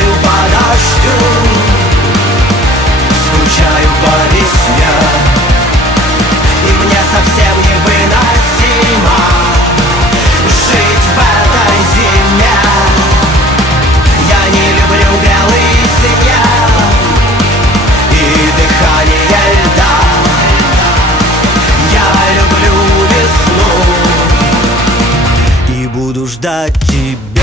Скучаю по дождю, скучаю по весне, и мне совсем невыносимо жить в этой зиме. Я не люблю белый снег и дыхание льда. Я люблю весну и буду ждать тебя.